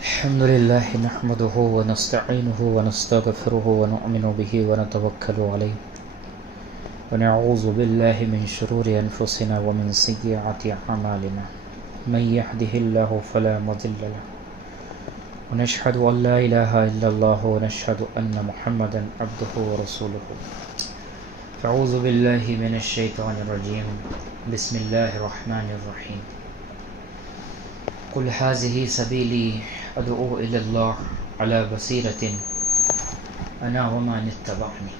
الحمد لله نحمده ونستعينه ونستغفره ونؤمن به ونتوكل عليه ونعوذ بالله من شرور أنفسنا ومن سيئات أعمالنا من يهده الله فلا مضل له ونشهد أن لا إله إلا الله ونشهد أن محمدا عبده ورسوله. أعوذ بالله من الشيطان الرجيم. بسم الله الرحمن الرحيم. قل هذه سبيلي أدعو إلى الله على بصيرة أنا ومن اتبعني.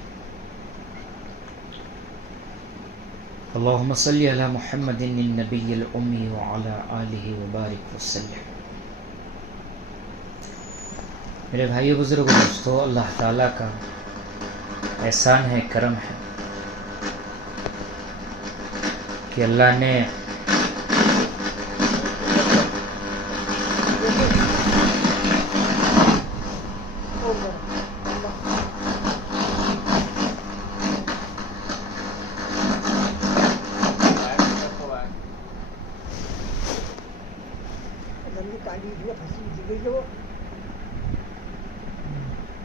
اللهم صل على محمد النبي الأمي وعلى آله وبارك وسلم. میرے بھائیو بزرگوں دوستو، اللہ تعالیٰ کا احسان ہے، کرم ہے کہ اللہ نے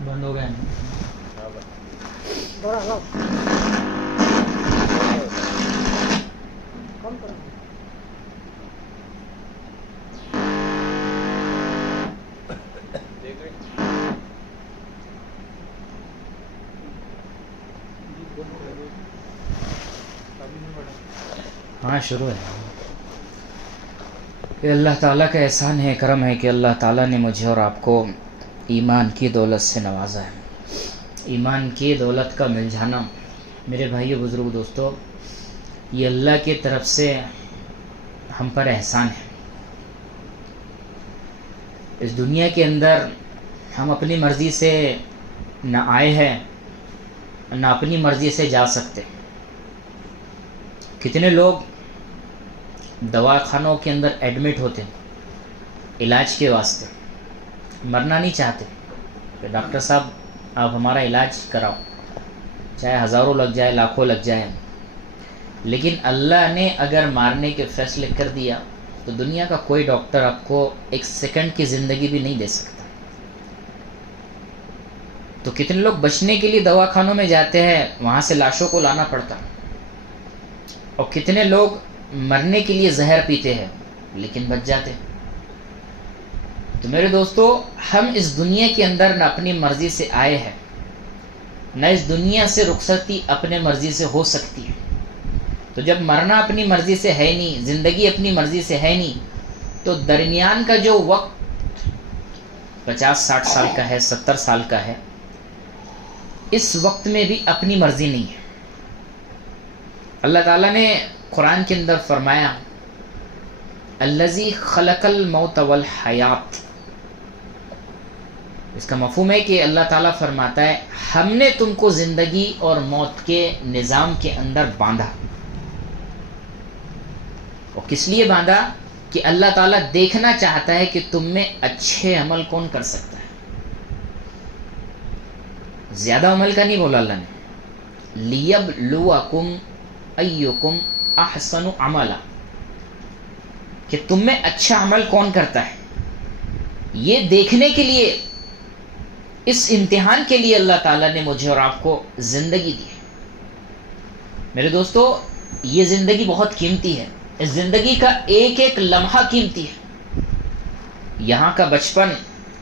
بند ہو گئے ہاں شروع ہے. یہ اللہ تعالیٰ کا احسان ہے، کرم ہے کہ اللہ تعالیٰ نے مجھے اور آپ کو ایمان کی دولت سے نوازا ہے. ایمان کی دولت کا مل جانا میرے بھائیو بزرگ دوستو، یہ اللہ کی طرف سے ہم پر احسان ہے. اس دنیا کے اندر ہم اپنی مرضی سے نہ آئے ہیں نہ اپنی مرضی سے جا سکتے. کتنے لوگ دواخانوں کے اندر ایڈمٹ ہوتے ہیں علاج کے واسطے، مرنا نہیں چاہتے کہ ڈاکٹر صاحب آپ ہمارا علاج کراؤ، چاہے ہزاروں لگ جائے لاکھوں لگ جائے. لیکن اللہ نے اگر مارنے کے فیصلے کر دیا تو دنیا کا کوئی ڈاکٹر آپ کو ایک سیکنڈ کی زندگی بھی نہیں دے سکتا. تو کتنے لوگ بچنے کے لیے دواخانوں میں جاتے ہیں، وہاں سے لاشوں کو لانا پڑتا، اور کتنے لوگ مرنے کے لیے زہر پیتے ہیں لیکن بچ جاتے. تو میرے دوستو، ہم اس دنیا کے اندر نہ اپنی مرضی سے آئے ہیں، نہ اس دنیا سے رخصتی اپنے مرضی سے ہو سکتی ہے. تو جب مرنا اپنی مرضی سے ہے نہیں، زندگی اپنی مرضی سے ہے نہیں، تو درمیان کا جو وقت 50-60 سال کا ہے، 70 سال کا ہے، اس وقت میں بھی اپنی مرضی نہیں ہے. اللہ تعالیٰ نے قرآن کے اندر فرمایا الذی خلق الموت والحیات. اس کا مفہوم ہے کہ اللہ تعالیٰ فرماتا ہے ہم نے تم کو زندگی اور موت کے نظام کے اندر باندھا. اور کس لیے باندھا؟ کہ اللہ تعالیٰ دیکھنا چاہتا ہے کہ تم میں اچھے عمل کون کر سکتا ہے. زیادہ عمل کا نہیں بولا اللہ نے، لیبلوکم ایکم احسن عملا، کہ تم میں اچھا عمل کون کرتا ہے. یہ دیکھنے کے لیے، اس امتحان کے لیے اللہ تعالیٰ نے مجھے اور آپ کو زندگی دی ہے. میرے دوستو، یہ زندگی بہت قیمتی ہے. اس زندگی کا ایک ایک لمحہ قیمتی ہے. یہاں کا بچپن،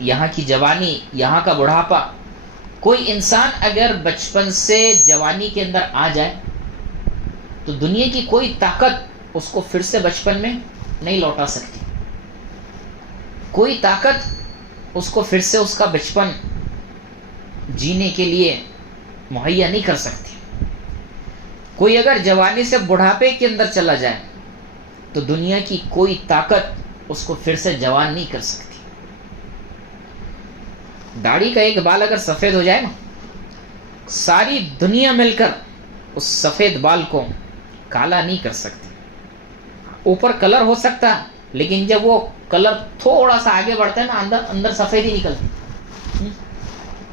یہاں کی جوانی، یہاں کا بڑھاپا. کوئی انسان اگر بچپن سے جوانی کے اندر آ جائے تو دنیا کی کوئی طاقت اس کو پھر سے بچپن میں نہیں لوٹا سکتی. کوئی طاقت اس کو پھر سے اس کا بچپن جینے کے لیے مہیا نہیں کر سکتی. کوئی اگر جوانی سے بڑھاپے کے اندر چلا جائے تو دنیا کی کوئی طاقت اس کو پھر سے جوان نہیں کر سکتی. داڑھی کا ایک بال اگر سفید ہو جائے نا، ساری دنیا مل کر اس سفید بال کو کالا نہیں کر سکتی. اوپر کلر ہو سکتا لیکن جب وہ کلر تھوڑا سا آگے بڑھتا ہے نا، اندر سفید ہی نکلتی.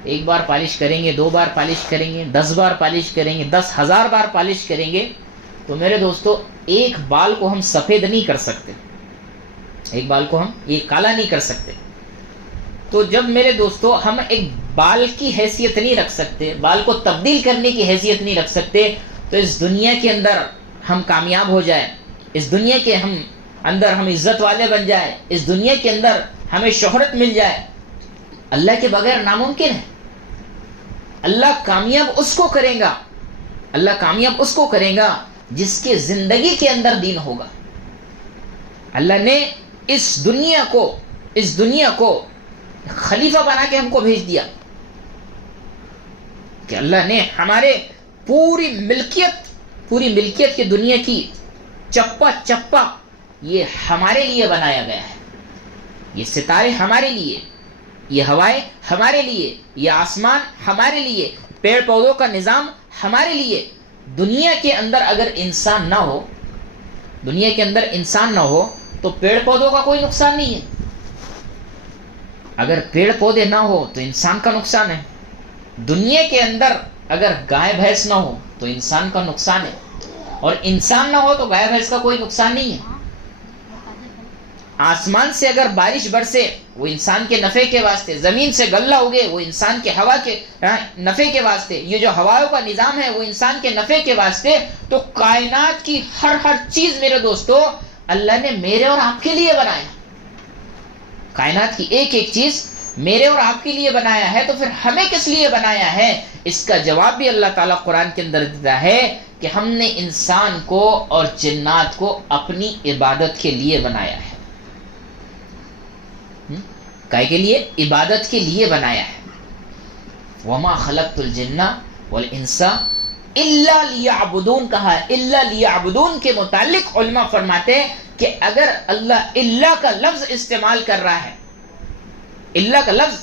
ایک بار پالش کریں گے، 2 بار پالش کریں گے، 10 بار پالش کریں گے، 10,000 بار پالش کریں گے تو میرے دوستو ایک بال کو ہم سفید نہیں کر سکتے. ایک بال کو ہم یہ کالا نہیں کر سکتے. تو جب میرے دوستو ہم ایک بال کی حیثیت نہیں رکھ سکتے, بال کو تبدیل کرنے کی حیثیت نہیں رکھ سکتے, تو اس دنیا کے اندر ہم کامیاب ہو جائیں, اس دنیا کے اندر ہم عزت والے بن جائیں, اس دنیا کے اندر ہمیں شہرت مل جائے, اللہ کے بغیر ناممکن ہے. اللہ کامیاب اس کو کرے گا, اللہ کامیاب اس کو کرے گا جس کے زندگی کے اندر دین ہوگا. اللہ نے اس دنیا کو خلیفہ بنا کے ہم کو بھیج دیا کہ اللہ نے ہمارے پوری ملکیت کی دنیا کی چپا یہ ہمارے لیے بنایا گیا ہے. یہ ستارے ہمارے لیے, یہ ہوائیں ہمارے لیے, یہ آسمان ہمارے لیے, پیڑ پودوں کا نظام ہمارے لیے. دنیا کے اندر اگر انسان نہ ہو تو پیڑ پودوں کا کوئی نقصان نہیں ہے. اگر پیڑ پودے نہ ہو تو انسان کا نقصان ہے. دنیا کے اندر اگر گائے بھینس نہ ہو تو انسان کا نقصان ہے, اور انسان نہ ہو تو گائے بھینس کا کوئی نقصان نہیں ہے. آسمان سے اگر بارش برسے وہ انسان کے نفع کے واسطے, زمین سے غلہ اگے وہ انسان کے ہوا کے نفع کے واسطے, یہ جو ہوائوں کا نظام ہے وہ انسان کے نفع کے واسطے. تو کائنات کی ہر چیز میرے دوستو اللہ نے میرے اور آپ کے لیے بنایا. کائنات کی ایک چیز میرے اور آپ کے لیے بنایا ہے, تو پھر ہمیں کس لیے بنایا ہے؟ اس کا جواب بھی اللہ تعالیٰ قرآن کے اندر دیتا ہے کہ ہم نے انسان کو اور جنات کو اپنی عبادت کے لیے بنایا ہے. کائے کے لیے؟ عبادت کے لیے بنایا ہے. وما خلقت الجن والانس الا لیعبدون کہا ہے. الا لیعبدون کے متعلق علماء فرماتے ہیں کہ اگر اللہ اللہ کا لفظ استعمال کر رہا ہے, اللہ کا لفظ,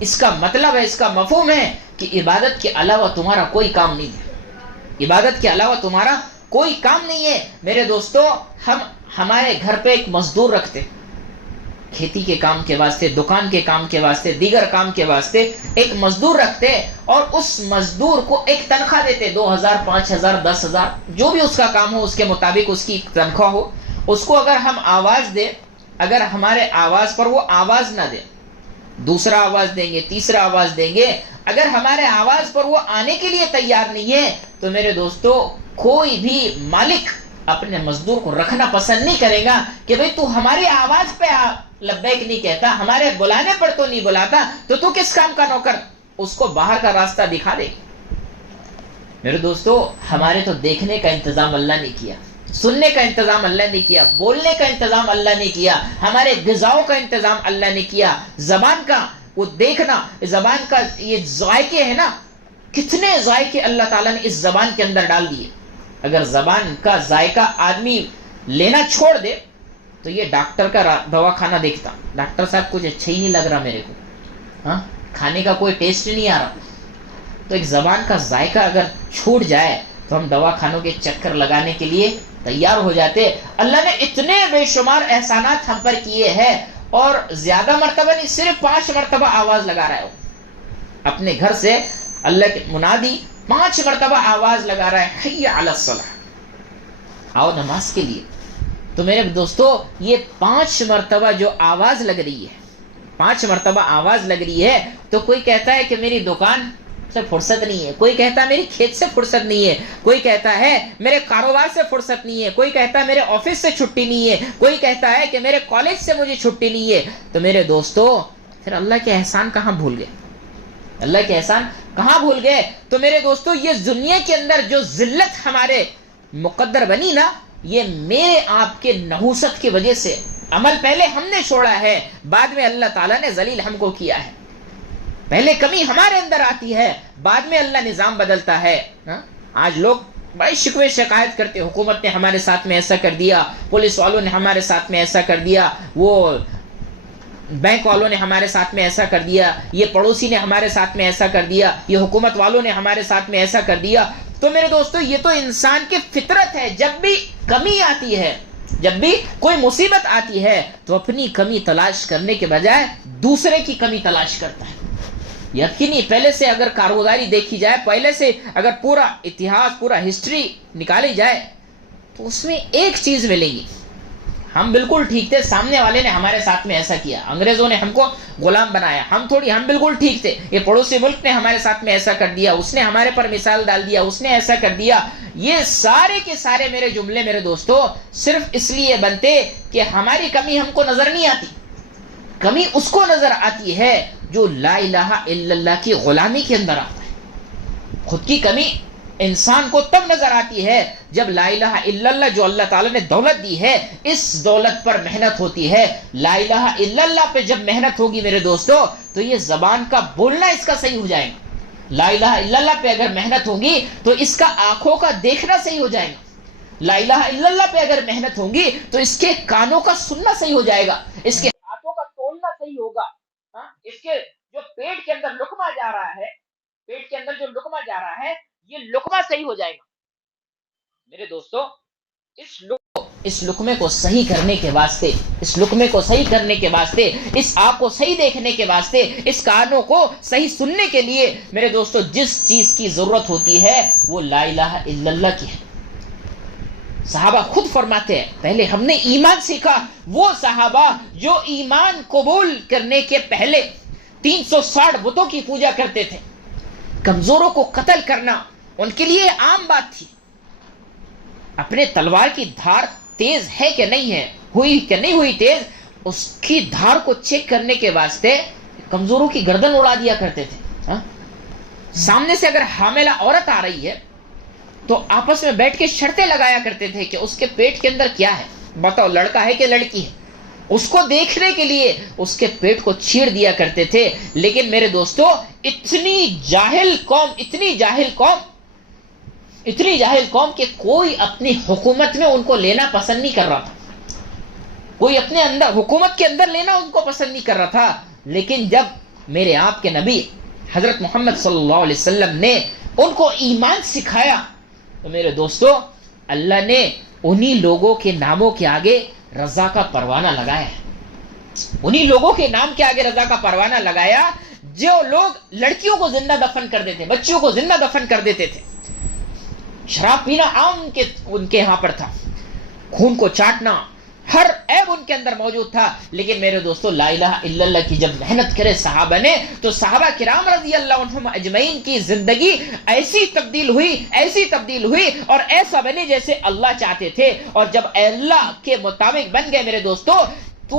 اس کا مطلب ہے, اس کا مفہوم ہے کہ عبادت کے علاوہ تمہارا کوئی کام نہیں ہے. عبادت کے علاوہ تمہارا کوئی کام نہیں ہے. میرے دوستو ہم ہمارے گھر پہ ایک مزدور رکھتے, کھیتی کے کام کے واسطے, دکان کے کام کے واسطے, دیگر کام کے واسطے ایک مزدور رکھتے, اور اس مزدور کو ایک تنخواہ دیتے, 2000 5000 10000 جو بھی اس کا کام ہو اس کے مطابق اس کی تنخواہ ہو. اس کو اگر ہم آواز دیں, اگر ہمارے آواز پر وہ آواز نہ دے, دوسرا آواز دیں گے, تیسرا آواز دیں گے, اگر ہمارے آواز پر وہ آنے کے لیے تیار نہیں ہے, تو میرے دوستو کوئی بھی مالک اپنے مزدور کو رکھنا پسند نہیں کرے گا کہ بھئی تو ہماری آواز پہ لبیک نہیں کہتا, ہمارے بلانے پر تو نہیں بلاتا, تو کس کام کا نوکر. اس کو باہر کا راستہ دکھا دے. میرے دوستو ہمارے تو دیکھنے کا انتظام اللہ نے کیا, سننے کا انتظام اللہ نے کیا, بولنے کا انتظام اللہ نے کیا, ہمارے غذاؤں کا انتظام اللہ نے کیا, زبان کا وہ دیکھنا, زبان کا یہ ذائقے ہیں نا, کتنے ذائقے اللہ تعالیٰ نے اس زبان کے اندر ڈال دیے. اگر زبان کا ذائقہ آدمی لینا چھوڑ دے تو یہ ڈاکٹر کا دواخانہ دیکھتا, ڈاکٹر صاحب کچھ اچھا ہی نہیں لگ رہا میرے کو, ہاں کھانے کا کوئی ٹیسٹ نہیں آ رہا. تو ایک زبان کا ذائقہ اگر چھوٹ جائے تو ہم دواخانوں کے چکر لگانے کے لیے تیار ہو جاتے. اللہ نے اتنے بے شمار احسانات ہم پر کیے ہیں, اور زیادہ مرتبہ نہیں, صرف 5 مرتبہ آواز لگا رہا ہے. اپنے گھر سے اللہ کے منادی 5 مرتبہ آواز لگا رہا ہے, حی علی الصلاۃ, آؤ نماز کے لیے. تو میرے دوستو یہ 5 مرتبہ جو آواز لگ رہی ہے, 5 مرتبہ آواز لگ رہی ہے, تو کوئی کہتا ہے کہ میری دکان سے فرصت نہیں ہے, کوئی کہتا ہے میری کھیت سے فرصت نہیں ہے, کوئی کہتا ہے میرے کاروبار سے فرصت نہیں ہے, کوئی کہتا ہے میرے آفس سے چھٹی نہیں ہے, کوئی کہتا ہے کہ میرے کالج سے مجھے چھٹی نہیں ہے. تو میرے دوستو پھر اللہ کے احسان کہاں بھول گئے, اللہ کے احسان کہاں بھول گئے. تو میرے دوستو یہ دنیا کے اندر جو ذلت ہمارے مقدر بنی نا, یہ میرے آپ کے نحوست کی وجہ سے. عمل پہلے ہم نے چھوڑا ہے, بعد میں اللہ تعالیٰ نے ذلیل ہم کو کیا ہے. پہلے کمی ہمارے اندر آتی ہے, بعد میں اللہ نظام بدلتا ہے. آج لوگ بڑی شکوے شکایت کرتے, حکومت نے ہمارے ساتھ میں ایسا کر دیا, پولیس والوں نے ہمارے ساتھ میں ایسا کر دیا, وہ بینک والوں نے ہمارے ساتھ میں ایسا کر دیا, یہ پڑوسی نے ہمارے ساتھ میں ایسا کر دیا, یہ حکومت والوں نے ہمارے ساتھ میں ایسا کر دیا. تو میرے دوستو یہ تو انسان کی فطرت ہے, جب بھی کمی آتی ہے, جب بھی کوئی مصیبت آتی ہے, تو اپنی کمی تلاش کرنے کے بجائے دوسرے کی کمی تلاش کرتا ہے. یقینی پہلے سے اگر کارگزاری دیکھی جائے, پہلے سے اگر پورا اتہاس, پورا ہسٹری نکالی جائے, تو اس میں ایک چیز ملے گی, ہم بالکل ٹھیک تھے, سامنے والے نے ہمارے ساتھ میں ایسا کیا, انگریزوں نے ہم کو غلام بنایا, ہم بالکل ٹھیک تھے, یہ پڑوسی ملک نے ہمارے ساتھ میں ایسا کر دیا, اس نے ہمارے پر مثال ڈال دیا, اس نے ایسا کر دیا. یہ سارے کے سارے میرے جملے میرے دوستو صرف اس لیے بنتے کہ ہماری کمی ہم کو نظر نہیں آتی. کمی اس کو نظر آتی ہے جو لا الہ الا اللہ کی غلامی کے اندر آتا ہے. خود کی کمی انسان کو تب نظر آتی ہے جب لا الہ الا اللہ جو اللہ تعالیٰ نے دولت دی ہے اس دولت پر محنت ہوتی ہے. لا الہ الا اللہ پہ جب محنت ہوگی میرے دوستو تو یہ زبان کا بولنا اس کا صحیح ہو جائے گا. لا الہ الا اللہ پہ اگر محنت ہوگی تو اس کا آنکھوں کا دیکھنا صحیح ہو جائے گا. لا الہ الا اللہ پہ اگر محنت ہوگی تو اس کے کانوں کا سننا صحیح ہو جائے گا, اس کے ہاتھوں کا تولنا صحیح ہوگا, اس کے جو پیٹ کے اندر لقمہ جا رہا ہے, پیٹ کے اندر جو لقمہ جا رہا ہے یہ لقمہ صحیح ہو جائے گا. میرے دوستو اس لقمے کو صحیح کرنے کے واسطے, اس لقمے کو صحیح کرنے کے واسطے, اس آنکھ کو صحیح دیکھنے کے واسطے, اس کانوں کو صحیح سننے کے لیے میرے دوستو جس چیز کی ضرورت ہوتی ہے وہ لا الہ الا اللہ کی ہے. صحابہ خود فرماتے ہیں پہلے ہم نے ایمان سیکھا. وہ صحابہ جو ایمان قبول کرنے کے پہلے 360 بتوں کی پوجا کرتے تھے, کمزوروں کو قتل کرنا ان کے لیے عام بات تھی. اپنے تلوار کی دھار تیز ہے کہ نہیں ہے, ہوئی کہ نہیں ہوئی تیز, اس کی دھار کو چیک کرنے کے واسطے کمزوروں کی گردن اڑا دیا کرتے تھے. سامنے سے اگر حاملہ عورت آ رہی ہے تو آپس میں بیٹھ کے شرطیں لگایا کرتے تھے کہ اس کے پیٹ کے اندر کیا ہے, بتاؤ لڑکا ہے کہ لڑکی ہے. اس کو دیکھنے کے لیے اس کے پیٹ کو چیر دیا کرتے تھے. لیکن میرے دوستو اتنی جاہل قوم کہ کوئی اپنی حکومت میں ان کو لینا پسند نہیں کر رہا تھا, کوئی اپنے اندر حکومت کے اندر لینا ان کو پسند نہیں کر رہا تھا. لیکن جب میرے آپ کے نبی حضرت محمد صلی اللہ علیہ وسلم نے ان کو ایمان سکھایا تو میرے دوستو اللہ نے انہی لوگوں کے ناموں کے آگے رضا کا پروانہ لگایا ہے. انہی لوگوں کے نام کے آگے رضا کا پروانہ لگایا جو لوگ لڑکیوں کو زندہ دفن کر دیتے, بچیوں کو زندہ دفن کر دیتے تھے. شراب پینا عام ان کے یہاں پر تھا, خون کو چاٹنا, ہر عیب ان کے اندر موجود تھا. لیکن میرے دوستو لا الہ الا اللہ کی جب محنت کرے صحابہ نے تو صحابہ کرام رضی اللہ عنہم اجمعین کی زندگی ایسی تبدیل ہوئی اور ایسا بنے جیسے اللہ چاہتے تھے. اور جب اللہ کے مطابق بن گئے میرے دوستو تو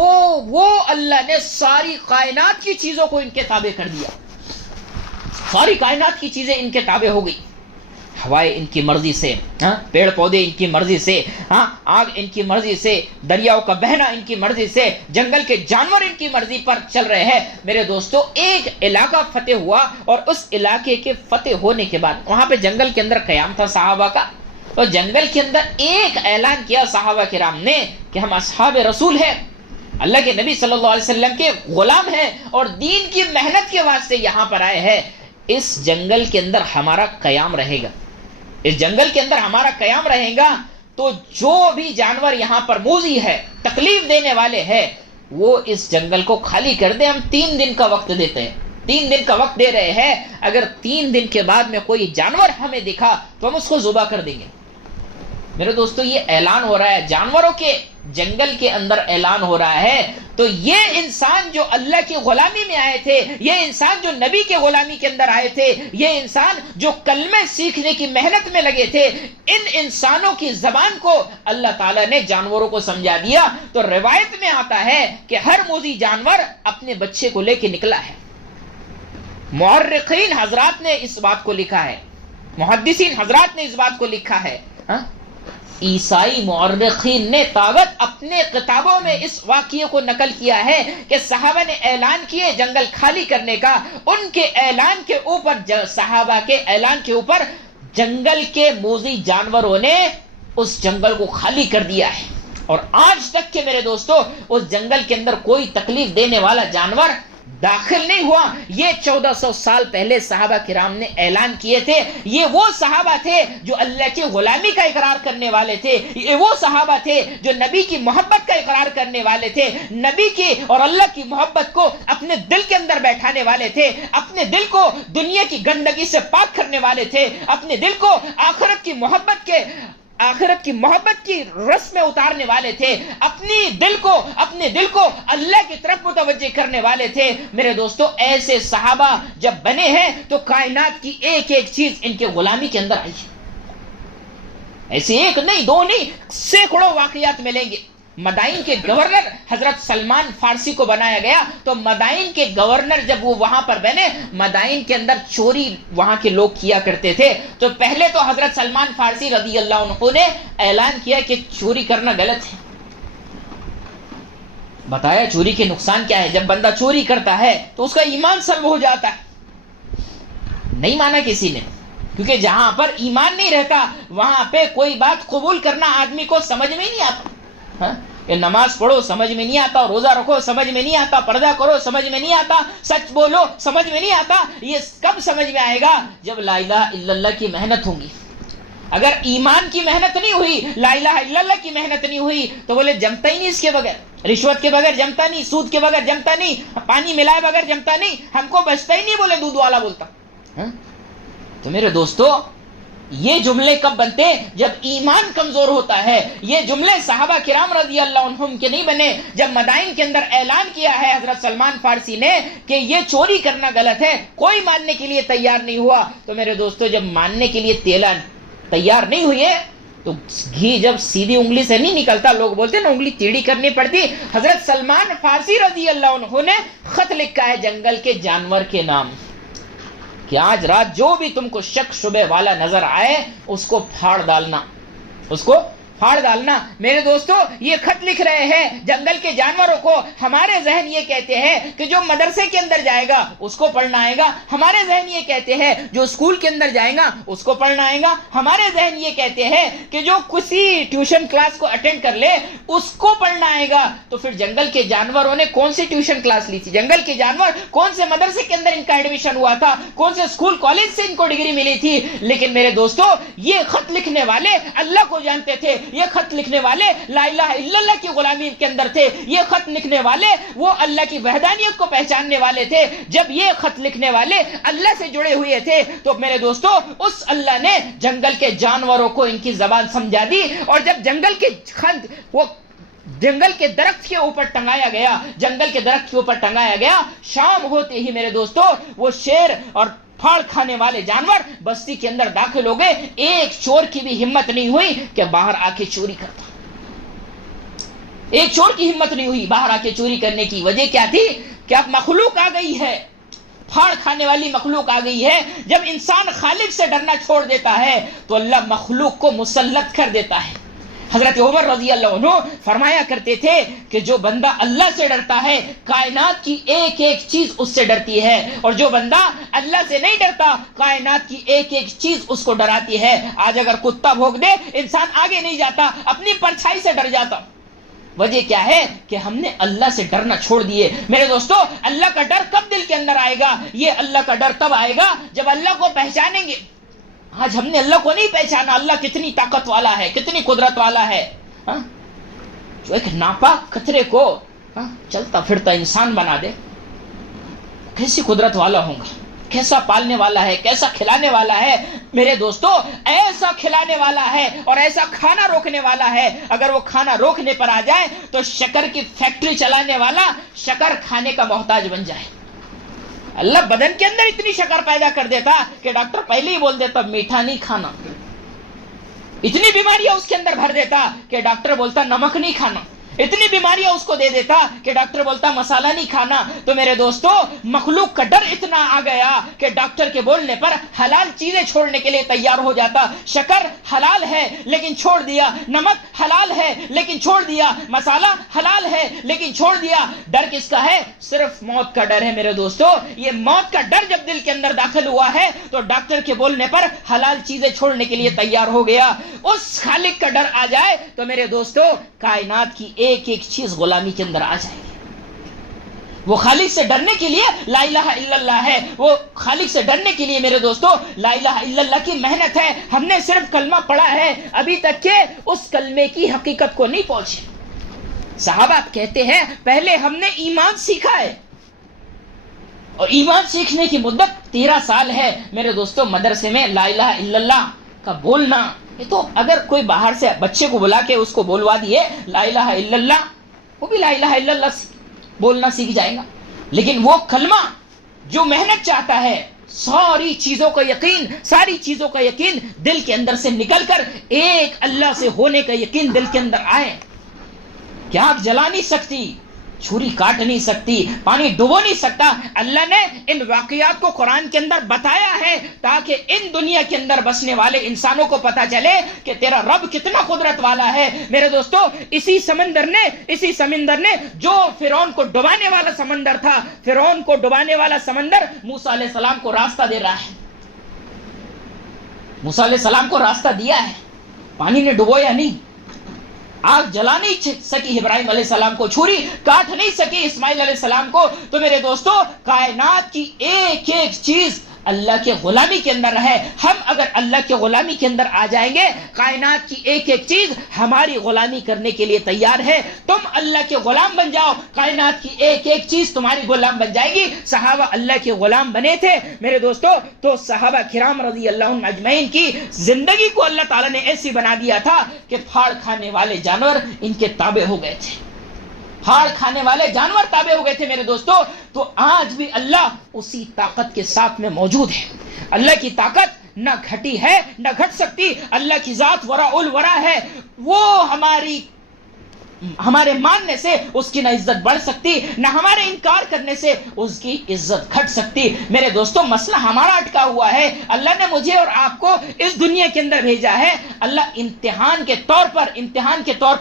وہ اللہ نے ساری کائنات کی چیزوں کو ان کے تابع کر دیا. ساری کائنات کی چیزیں ان کے تابع ہو گئی. ہوائیں ان کی مرضی سے, پیڑ پودے ان کی مرضی سے, آگ ان کی مرضی سے, دریاؤں کا بہنا ان کی مرضی سے, جنگل کے جانور ان کی مرضی پر چل رہے ہیں. میرے دوستو ایک علاقہ فتح ہوا اور اس علاقے کے فتح ہونے کے بعد وہاں پہ جنگل کے اندر قیام تھا صحابہ کا. تو جنگل کے اندر ایک اعلان کیا صحابہ کرام نے کہ ہم اصحاب رسول ہیں, اللہ کے نبی صلی اللہ علیہ وسلم کے غلام ہیں اور دین کی محنت کے واسطے یہاں پر آئے ہیں. اس جنگل کے اندر ہمارا قیام رہے گا, اس جنگل کے اندر ہمارا قیام رہے گا تو جو بھی جانور یہاں پر موذی ہے, تکلیف دینے والے ہیں, وہ اس جنگل کو خالی کر دیں. ہم 3 دن کا وقت دیتے ہیں, 3 دن کا وقت دے رہے ہیں. اگر 3 دن کے بعد میں کوئی جانور ہمیں دکھا تو ہم اس کو ذبح کر دیں گے. میرے دوستو یہ اعلان ہو رہا ہے, جانوروں کے جنگل کے اندر اعلان ہو رہا ہے. تو یہ انسان جو اللہ کی غلامی میں آئے تھے, یہ انسان جو نبی کے غلامی کے اندر آئے تھے, یہ انسان جو کلمے سیکھنے کی محنت میں لگے تھے, ان انسانوں کی زبان کو اللہ تعالیٰ نے جانوروں کو سمجھا دیا. تو روایت میں آتا ہے کہ ہر موذی جانور اپنے بچے کو لے کے نکلا ہے. مورخین حضرات نے اس بات کو لکھا ہے, محدثین حضرات نے اس بات کو لکھا ہے. عیسائی مورخین نے طاقت اپنے کتابوں میں اس واقعے کو نقل کیا ہے کہ صحابہ نے اعلان کیے جنگل خالی کرنے کا. ان کے اعلان کے اوپر, صحابہ کے اعلان کے اوپر جنگل کے موذی جانوروں نے اس جنگل کو خالی کر دیا ہے. اور آج تک کے میرے دوستو اس جنگل کے اندر کوئی تکلیف دینے والا جانور داخل نہیں ہوا. یہ 1400 سال پہلے صحابہ کرام نے اعلان کیے تھے. یہ وہ صحابہ تھے جو اللہ کی غلامی کا اقرار کرنے والے تھے. یہ وہ صحابہ تھے جو نبی کی محبت کا اقرار کرنے والے تھے, نبی کی اور اللہ کی محبت کو اپنے دل کے اندر بیٹھانے والے تھے, اپنے دل کو دنیا کی گندگی سے پاک کرنے والے تھے, اپنے دل کو آخرت کی محبت کے آخرت کی محبت کی رس میں اتارنے والے تھے، اپنے دل کو اللہ کی طرف متوجہ کرنے والے تھے۔ میرے دوستو ایسے صحابہ جب بنے ہیں تو کائنات کی ایک ایک چیز ان کے غلامی کے اندر آئی ہے۔ ایسے ایک نہیں، دو نہیں، سینکڑوں واقعات ملیں گے۔ مدائن کے گورنر حضرت سلمان فارسی کو بنایا گیا، تو مدائن کے گورنر جب وہ وہاں پر بنے، مدائن کے اندر چوری وہاں کے لوگ کیا کرتے تھے، تو پہلے تو حضرت سلمان فارسی رضی اللہ عنہ نے اعلان کیا کہ چوری کرنا غلط ہے، بتایا چوری کے نقصان کیا ہے۔ جب بندہ چوری کرتا ہے تو اس کا ایمان سلب ہو جاتا ہے، نہیں مانا کسی نے، کیونکہ جہاں پر ایمان نہیں رہتا وہاں پہ کوئی بات قبول کرنا آدمی کو سمجھ میں نہیں آتا۔ کہ نماز پڑھو سمجھ میں نہیں آتا، روزہ رکھو سمجھ میں نہیں آتا، پردہ کرو سمجھ میں نہیں آتا، سچ بولو سمجھ میں نہیں آتا۔ یہ کب سمجھ میں آئے گا؟ جب لا الہ الا اللہ کی محنت ہوگی۔ اگر ایمان کی محنت نہیں ہوئی، لا الہ الا اللہ کی محنت نہیں ہوئی، تو بولے جمتا ہی نہیں، اس کے بغیر رشوت کے بغیر جمتا نہیں، سود کے بغیر جمتا نہیں، پانی ملائے بغیر جمتا نہیں، ہم کو بچتا ہی نہیں، بولے دودھ والا بولتا۔ تو میرے دوستو یہ جملے کب بنتے؟ جب ایمان کمزور ہوتا ہے۔ یہ جملے صحابہ کرام رضی اللہ عنہم کے نہیں بنے، جب مدائن کے اندر اعلان کیا ہے حضرت سلمان فارسی نے کہ یہ چوری کرنا غلط ہے، کوئی ماننے کے لیے تیار نہیں ہوا۔ تو میرے دوستو جب ماننے کے لیے تیار نہیں ہوئے تو گھی جب سیدھی انگلی سے نہیں نکلتا، لوگ بولتے نا انگلی ٹیڑھی کرنی پڑتی۔ حضرت سلمان فارسی رضی اللہ عنہ نے خط لکھا ہے جنگل کے جانور کے نام کہ آج رات جو بھی تم کو شک شبہ والا نظر آئے اس کو پھاڑ ڈالنا، اس کو پھاڑ ڈالنا۔ میرے دوستو یہ خط لکھ رہے ہیں جنگل کے جانوروں کو۔ ہمارے ذہن یہ کہتے ہیں کہ جو مدرسے کے اندر جائے گا اس کو پڑھنا آئے گا، ہمارے ذہن یہ کہتے ہیں جو اسکول کے اندر جائے گا اس کو پڑھنا آئے گا، ہمارے ذہن یہ کہتے ہیں کہ جو کسی ٹیوشن کلاس کو اٹینڈ کر لے اس کو پڑھنا آئے گا۔ تو پھر جنگل کے جانوروں نے کون سی ٹیوشن کلاس لی تھی؟ جنگل کے جانور کون سے مدرسے کے اندر ان کا ایڈمیشن ہوا تھا؟ کون سے اسکول کالج سے ان کو ڈگری ملی تھی؟ لیکن میرے دوستو یہ خط لکھنے والے اللہ کو جانتے تھے، یہ خط لکھنے والے لا الہ الا اللہ کی غلامی کے اندر تھے، یہ خط لکھنے والے وہ اللہ کی وحدانیت کو پہچاننے والے تھے۔ جب یہ خط لکھنے والے اللہ سے جڑے ہوئے تھے تو میرے دوستو اس اللہ نے جنگل کے جانوروں کو ان کی زبان سمجھا دی، اور جب جنگل کے خط وہ جنگل کے درخت کے اوپر ٹنگایا گیا، جنگل کے درخت کے اوپر ٹنگایا گیا، شام ہوتے ہی میرے دوستو وہ شیر اور پھاڑ کھانے والے جانور بستی کے اندر داخل ہو گئے۔ ایک چور کی بھی ہمت نہیں ہوئی کہ باہر آ کے چوری کرتا، ایک چور کی ہمت نہیں ہوئی باہر آ کے چوری کرنے کی۔ وجہ کیا تھی؟ کہ اب مخلوق آ گئی ہے، پھاڑ کھانے والی مخلوق آ گئی ہے۔ جب انسان خالق سے ڈرنا چھوڑ دیتا ہے تو اللہ مخلوق کو مسلط کر دیتا ہے۔ حضرت عمر رضی اللہ عنہ فرمایا کرتے تھے کہ جو بندہ اللہ سے ڈرتا ہے کائنات کی ایک ایک چیز اس سے ڈرتی ہے، اور جو بندہ اللہ سے نہیں ڈرتا کائنات کی ایک ایک چیز اس کو ڈراتی ہے۔ آج اگر کتا بھونک دے انسان آگے نہیں جاتا، اپنی پرچھائی سے ڈر جاتا۔ وجہ کیا ہے؟ کہ ہم نے اللہ سے ڈرنا چھوڑ دیے۔ میرے دوستو اللہ کا ڈر کب دل کے اندر آئے گا؟ یہ اللہ کا ڈر تب آئے گا جب اللہ کو پہچانیں گے۔ آج ہم نے اللہ کو نہیں پہچانا، اللہ کتنی طاقت والا ہے، کتنی قدرت والا ہے، جو ایک ناپاک قطرے کو چلتا پھرتا انسان بنا دے، کیسی قدرت والا ہوگا، کیسا پالنے والا ہے، کیسا کھلانے والا ہے۔ میرے دوستو ایسا کھلانے والا ہے اور ایسا کھانا روکنے والا ہے، اگر وہ کھانا روکنے پر آ جائے تو شکر کی فیکٹری چلانے والا شکر کھانے کا محتاج بن جائے۔ اللہ بدن کے اندر اتنی شکر پیدا کر دیتا کہ ڈاکٹر پہلے ہی بول دیتا میٹھا نہیں کھانا، اتنی بیماریاں اس کے اندر بھر دیتا کہ ڈاکٹر بولتا نمک نہیں کھانا، اتنی بیماریاں اس کو دے دیتا کہ ڈاکٹر بولتا مسالہ نہیں کھانا۔ تو میرے دوستو مخلوق کا ڈر اتنا آ گیا کہ ڈاکٹر کے بولنے پر حلال چیزیں چھوڑنے کے لیے تیار ہو جاتا۔ شکر حلال ہے لیکن چھوڑ دیا، نمک حلال ہے لیکن چھوڑ دیا، مسالہ حلال ہے لیکن چھوڑ دیا۔ ڈر کس کا ہے؟ صرف موت کا ڈر ہے میرے دوستو۔ یہ موت کا ڈر جب دل کے اندر داخل ہوا ہے تو ڈاکٹر کے بولنے پر حلال چیزیں چھوڑنے کے لیے تیار ہو گیا۔ اس خالق کا ڈر آ جائے تو میرے دوستو کائنات کی ایک ایک چیز غلامی کے اندر آ جائے گی۔ وہ خالق سے ڈرنے کے لیے لا الہ الا اللہ ہے، وہ خالق سے ڈرنے کے لیے میرے دوستو لا الہ الا اللہ کی محنت ہے۔ ہم نے صرف کلمہ پڑھا ہے، ابھی تک کہ اس کلمے کی حقیقت کو نہیں پہنچے۔ صحابہ کہتے ہیں پہلے ہم نے ایمان سیکھا ہے، اور ایمان سیکھنے کی مدت 13 سال ہے۔ میرے دوستو مدرسے میں لا الہ الا اللہ کا بولنا، یہ تو اگر کوئی باہر سے بچے کو بلا کے اس کو بولوا دیے لا الہ الا اللہ، وہ بھی لا الہ الا اللہ بولنا سیکھ جائے گا. لیکن وہ کلمہ جو محنت چاہتا ہے، ساری چیزوں کا یقین دل کے اندر سے نکل کر ایک اللہ سے ہونے کا یقین دل کے اندر آئے، کہ آگ جلا نہیں سکتی، چھری کاٹ نہیں سکتی، پانی ڈبو نہیں سکتا. اللہ نے ان واقعات کو قرآن کے اندر بتایا ہے تاکہ ان دنیا کے اندر بسنے والے انسانوں کو پتا چلے کہ تیرا رب کتنا قدرت والا ہے. میرے دوستو، اسی سمندر نے جو فرعون کو ڈبانے والا سمندر تھا، فرعون کو ڈبانے والا سمندر موسیٰ علیہ السلام کو راستہ دے رہا ہے. موسیٰ علیہ السلام کو راستہ دیا ہے، پانی نے ڈبویا نہیں، آگ جلا نہیں سکی ابراہیم علیہ السلام کو، چھری کاٹ نہیں سکی اسماعیل علیہ السلام کو. تو میرے دوستو، کائنات کی ایک ایک چیز اللہ کے غلامی کے اندر ہے. ہم اگر اللہ کے غلامی کے اندر آ جائیں گے، کائنات کی ایک ایک چیز ہماری غلامی کرنے کے لیے تیار ہے. تم اللہ کے غلام بن جاؤ، کائنات کی ایک ایک چیز تمہاری غلام بن جائے گی. صحابہ اللہ کے غلام بنے تھے میرے دوستو. تو صحابہ کرام رضی اللہ عنہم اجمعین کی زندگی کو اللہ تعالیٰ نے ایسی بنا دیا تھا کہ پھاڑ کھانے والے جانور ان کے تابع ہو گئے تھے، پھاڑ کھانے والے جانور تابع ہو گئے تھے میرے دوستو. تو آج بھی اللہ اسی طاقت کے ساتھ میں موجود ہے. اللہ کی طاقت نہ گھٹی ہے نہ گھٹ سکتی. اللہ کی ذات ورا الورا ہے. وہ ہمارے ماننے سے اس کی نہ عزت بڑھ سکتی، نہ ہمارے انکار کرنے سے اس کی عزت گھٹ سکتی. میرے دوستو، مسئلہ ہمارا اٹکا ہوا ہے. اللہ نے مجھے اور آپ کو اس دنیا کے اندر بھیجا ہے. اللہ امتحان کے طور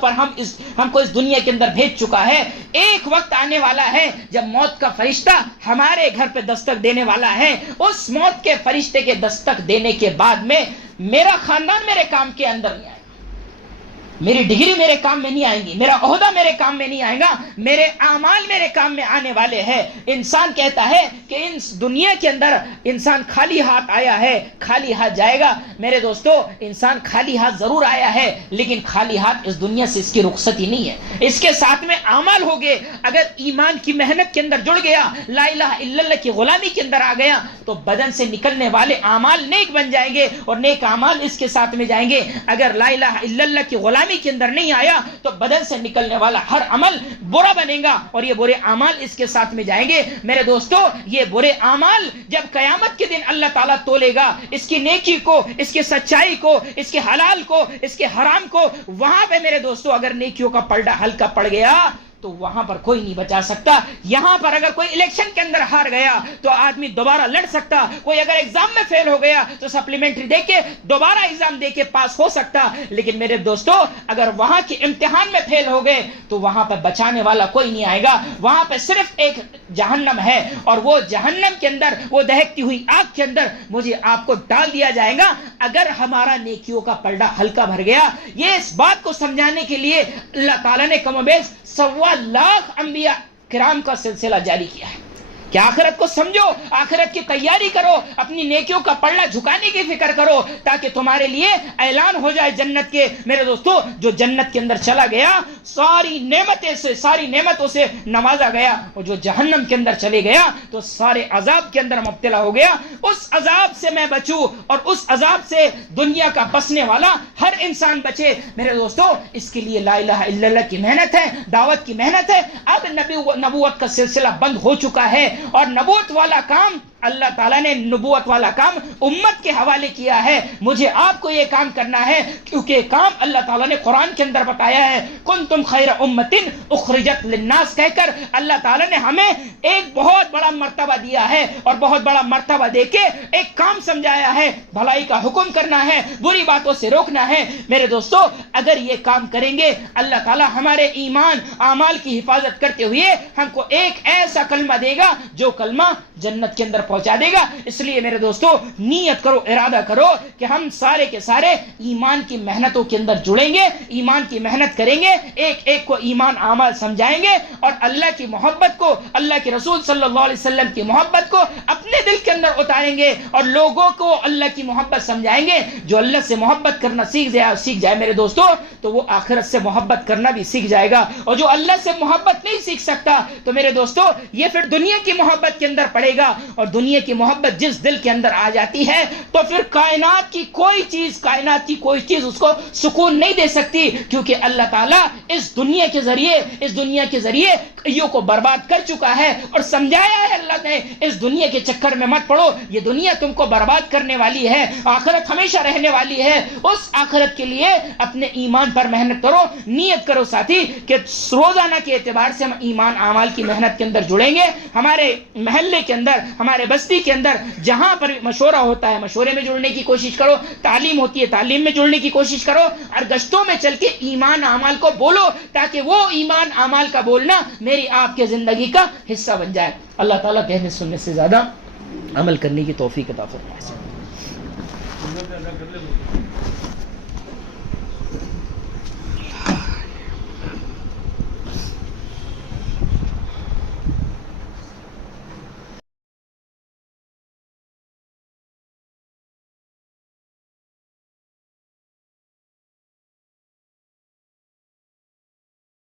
پر ہم کو اس دنیا کے اندر بھیج چکا ہے. ایک وقت آنے والا ہے جب موت کا فرشتہ ہمارے گھر پہ دستک دینے والا ہے. اس موت کے فرشتے کے دستک دینے کے بعد میں میرا خاندان میرے کام کے اندر نہیں آئے گا، میری ڈگری میرے کام میں نہیں آئیں گی، میرا عہدہ میرے کام میں نہیں آئے گا، میرے اعمال میرے کام میں آنے والے ہیں. انسان کہتا ہے کہ اس دنیا کے اندر انسان خالی ہاتھ آیا ہے، خالی ہاتھ جائے گا. میرے دوستو، انسان خالی ہاتھ ضرور آیا ہے، لیکن خالی ہاتھ اس دنیا سے اس کی رخصتی نہیں ہے. اس کے ساتھ میں اعمال ہو گئے. اگر ایمان کی محنت کے اندر جڑ گیا، لا الہ الا اللہ کی غلامی کے اندر آ گیا، تو بدن سے نکلنے والے اعمال نیک بن جائیں گے اور نیک اعمال اس کے ساتھ میں جائیں گے. اگر لا الہ الا اللہ کی غلامی کے اندر نہیں آیا تو بدن سے نکلنے والا ہر عمل برا بنے گا اور یہ برے اعمال اس کے ساتھ میں جائیں گے. میرے دوستو، یہ برے اعمال جب قیامت کے دن اللہ تعالیٰ تولے گا، اس کی نیکی کو، اس کی سچائی کو، اس کے حلال کو، اس کے حرام کو، وہاں پہ میرے دوستو اگر نیکیوں کا پلڑا ہلکا پڑ گیا تو وہاں پر کوئی نہیں بچا سکتا. یہاں پر اگر کوئی الیکشن کے اندر ہار گیا تو آدمی دوبارہ لڑ سکتا. کوئی اگر ایگزام میں فیل ہو گیا تو سپلیمنٹری دے کے دوبارہ ایگزام دے کے پاس ہو سکتا. لیکن میرے دوستو، اگر وہاں کے امتحان میں فیل ہو گئے تو وہاں پہ بچانے والا کوئی نہیں آئے گا. وہاں پہ صرف ایک جہنم ہے اور وہ جہنم کے اندر، وہ دہکتی ہوئی آگ کے اندر مجھے آپ کو ڈال دیا جائے گا اگر ہمارا نیکیوں کا پلڑا ہلکا بھر گیا. یہ اس بات کو سمجھانے کے لیے اللہ تعالیٰ نے کم و بیش 1.25 لاکھ انبیاء کرام کا سلسلہ جاری کیا ہے کہ آخرت کو سمجھو، آخرت کی تیاری کرو، اپنی نیکیوں کا پلڑا جھکانے کی فکر کرو تاکہ تمہارے لیے اعلان ہو جائے جنت کے. میرے دوستو، جو جنت کے اندر چلا گیا ساری نعمتوں سے نوازا گیا، اور جو جہنم کے اندر چلے گیا تو سارے عذاب کے اندر مبتلا ہو گیا. اس عذاب سے میں بچوں اور اس عذاب سے دنیا کا بسنے والا ہر انسان بچے. میرے دوستو، اس کے لیے لا الہ الا اللہ کی محنت ہے، دعوت کی محنت ہے. اب نبوت کا سلسلہ بند ہو چکا ہے اور نبوت والا کام، اللہ تعالیٰ نے نبوت والا کام امت کے حوالے کیا ہے. مجھے آپ کو یہ کام کرنا ہے کیونکہ کام اللہ تعالیٰ نے قرآن کے اندر بتایا ہے. کنتم خیر امت اخرجت للناس کہہ کر اللہ تعالیٰ نے ہمیں ایک بہت بڑا مرتبہ دیا ہے اور بہت بڑا مرتبہ دے کے ایک کام سمجھایا ہے. بھلائی کا حکم کرنا ہے، بری باتوں سے روکنا ہے. میرے دوستو، اگر یہ کام کریں گے اللہ تعالیٰ ہمارے ایمان اعمال کی حفاظت کرتے ہوئے ہم کو ایک ایسا کلمہ دے گا جو کلمہ جنت کے اندر پہنچا دے گا. اس لیے میرے دوستو، نیت کرو، ارادہ کرو کہ ہم سارے کے سارے ایمان کی محنتوں کے اندر جڑیں گے، ایمان کی محنت کریں گے، ایک ایک کو ایمان اعمال سمجھائیں گے اور اللہ کی محبت کو، اللہ کے رسول صلی اللہ علیہ وسلم کی محبت کو اپنے دل کے اندر اتاریں گے اور لوگوں کو اللہ کی محبت سمجھائیں گے. جو اللہ سے محبت کرنا سیکھ جائے میرے دوستو، تو وہ آخرت سے محبت کرنا بھی سیکھ جائے گا. اور جو اللہ سے محبت نہیں سیکھ سکتا تو میرے دوستو یہ پھر دنیا کی محبت کے اندر پڑے گا اور دنیا کی محبت جس دل کے اندر آ جاتی ہے تو پھر کائنات کی کوئی چیز اس کو سکون نہیں دے سکتی، کیونکہ اللہ تعالیٰ اس دنیا کے ذریعے کئیوں کو برباد کر چکا ہے اور سمجھایا ہے اللہ نے اس دنیا کے چکر میں مت پڑو، یہ دنیا تم کو برباد کرنے والی ہے، آخرت ہمیشہ رہنے والی ہے، اس آخرت کے لیے اپنے ایمان پر محنت کرو، نیت کرو ساتھی کہ روزانہ کے اعتبار سے ہم ایمان اعمال کی محنت کے اندر جڑیں گے، ہمارے محلے کے اندر، ہمارے بستی کے اندر جہاں پر مشورہ ہوتا ہے مشورے میں جڑنے کی کوشش کرو، تعلیم ہوتی ہے تعلیم میں جڑنے کی کوشش کرو، اور گشتوں میں چل کے ایمان اعمال کو بولو تاکہ وہ ایمان اعمال کا بولنا میری آپ کے زندگی کا حصہ بن جائے۔ اللہ تعالیٰ کہنے سننے سے زیادہ عمل کرنے کی توفیق عطا فرمائے۔